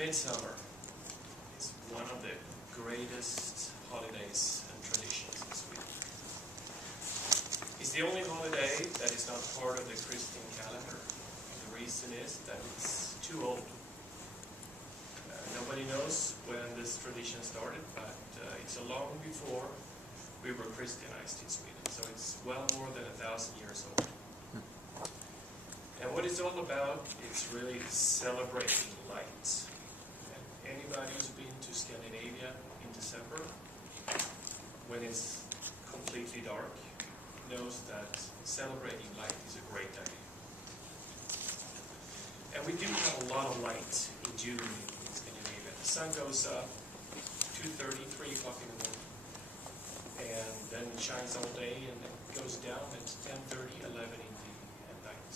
Midsummer is one of the greatest holidays and traditions in Sweden. It's the only holiday that is not part of the Christian calendar. The reason is that it's too old. Nobody knows when this tradition started, but it's a long before we were Christianized in Sweden, so it's well more than 1,000 years old. And what it's all about is really celebrating light. And anybody who's been to Scandinavia in December, when it's completely dark, knows that celebrating light is a great idea. And we do have a lot of light in June in Scandinavia. The sun goes up 2:30, 3 o'clock in the morning, and then it shines all day, and then goes down at 10:30, 11 at night.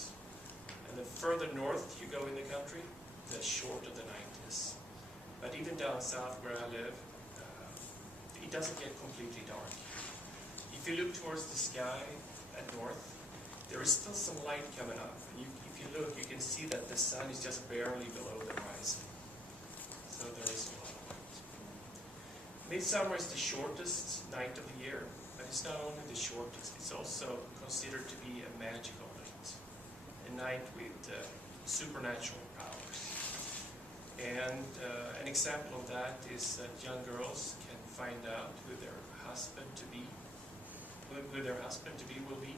And the further north you go in the country, the shorter the night is. But even down south where I live, it doesn't get completely dark. If you look towards the sky at north, there is still some light coming up. And if you look, you can see that the sun is just barely below the horizon. So there is a lot of light. Midsummer is the shortest night of the year, but it's not only the shortest, it's also considered to be a magical night. A night with supernatural powers. And an example of that is that young girls can find out who their husband to be will be.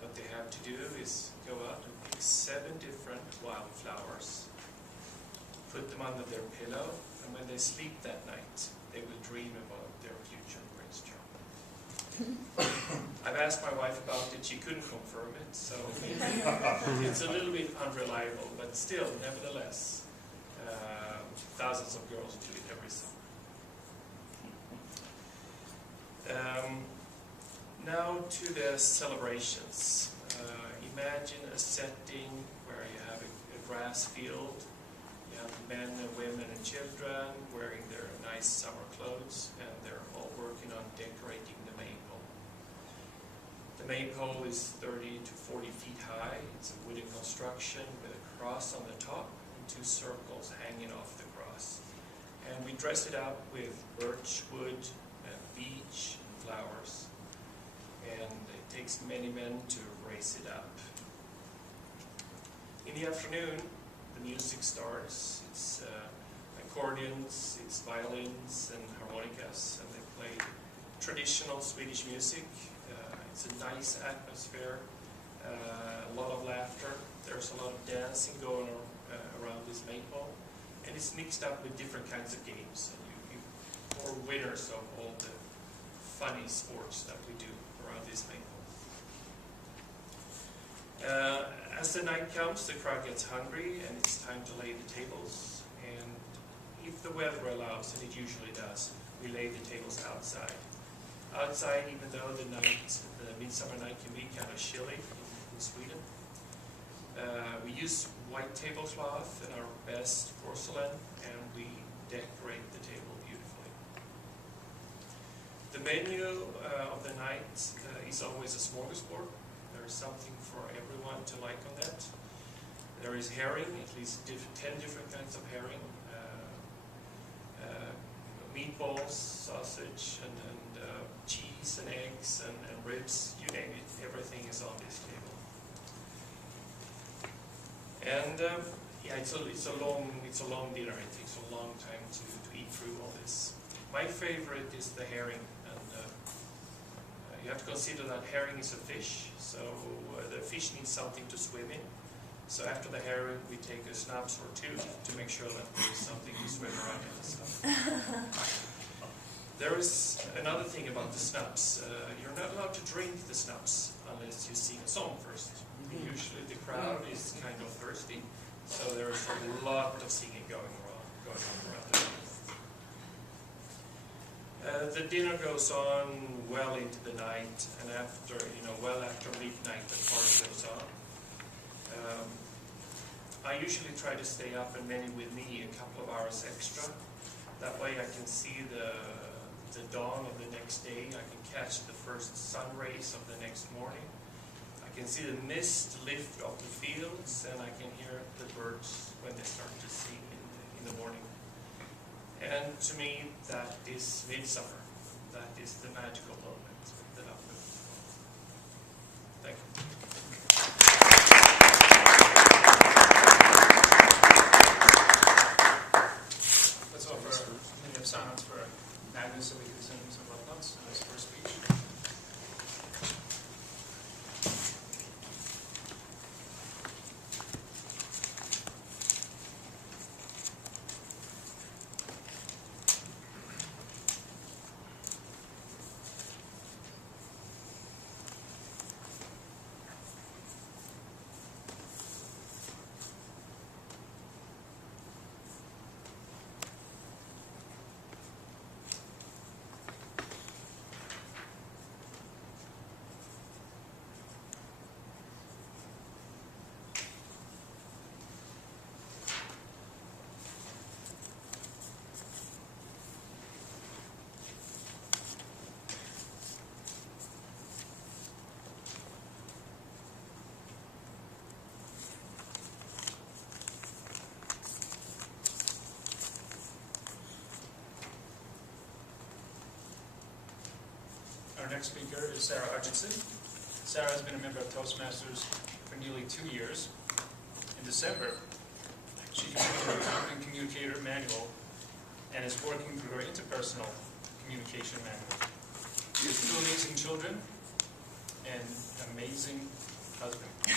What they have to do is go out and pick 7 different wildflowers, put them under their pillow, and when they sleep that night, they will dream about their future prince charming. I've asked my wife about it, she couldn't confirm it, so it's a little bit unreliable, but still, nevertheless, thousands of girls do it every summer. Now to the celebrations. Imagine a setting where you have a grass field, you have men and women and children wearing their nice summer clothes, and they're all working on decorating the maypole. The maypole is 30 to 40 feet high. It's a wooden construction with a cross on the top and 2 circles hanging off the cross. And we dress it up with birch wood and beech and flowers. And it takes many men to raise it up. In the afternoon, the music starts. It's accordions, it's violins and harmonicas, and they play traditional Swedish music. It's a nice atmosphere, a lot of laughter. There's a lot of dancing going around this maypole, and it's mixed up with different kinds of games. And you are winners of all the funny sports that we do around this maypole. As the night comes, the crowd gets hungry and it's time to lay the tables. And if the weather allows, and it usually does, we lay the tables outside. Outside, even though the midsummer night can be kind of chilly in Sweden. We use white tablecloth and our best porcelain, and we decorate the table beautifully. The menu of the night is always a smorgasbord. There is something for everyone to like on that. There is herring, at least 10 different kinds of herring, meatballs, sausage, and cheese and eggs and ribs, you name it, everything is on this table. And yeah, it's a long dinner. It takes a long time to eat through all this. My favorite is the herring, and you have to consider that herring is a fish, so the fish needs something to swim in. So after the herring, we take a snaps or 2 to make sure that there is something to swim around in and stuff. There is another thing about the snaps. You're not allowed to drink the snaps unless you sing a song first. Usually the crowd is kind of thirsty, so there is a lot of singing going on around there. The dinner goes on well into the night, and after, well after midnight, the party goes on. I usually try to stay up, and many with me, a couple of hours extra. That way I can see the dawn of the next day. I can catch the first sun rays of the next morning. I can see the mist lift off the fields, and I can hear the birds when they start to sing in the morning. And to me, that is midsummer. That is the magical moment that I'm looking for. Thank you. Let's offer a minute of silence for Magnus so we can send him some love notes in his first speech. Our next speaker is Sarah Hutchinson. Sarah has been a member of Toastmasters for nearly 2 years. In December, she completed her Open Communicator Manual and is working through her interpersonal communication manual. She has 2 amazing children and an amazing husband.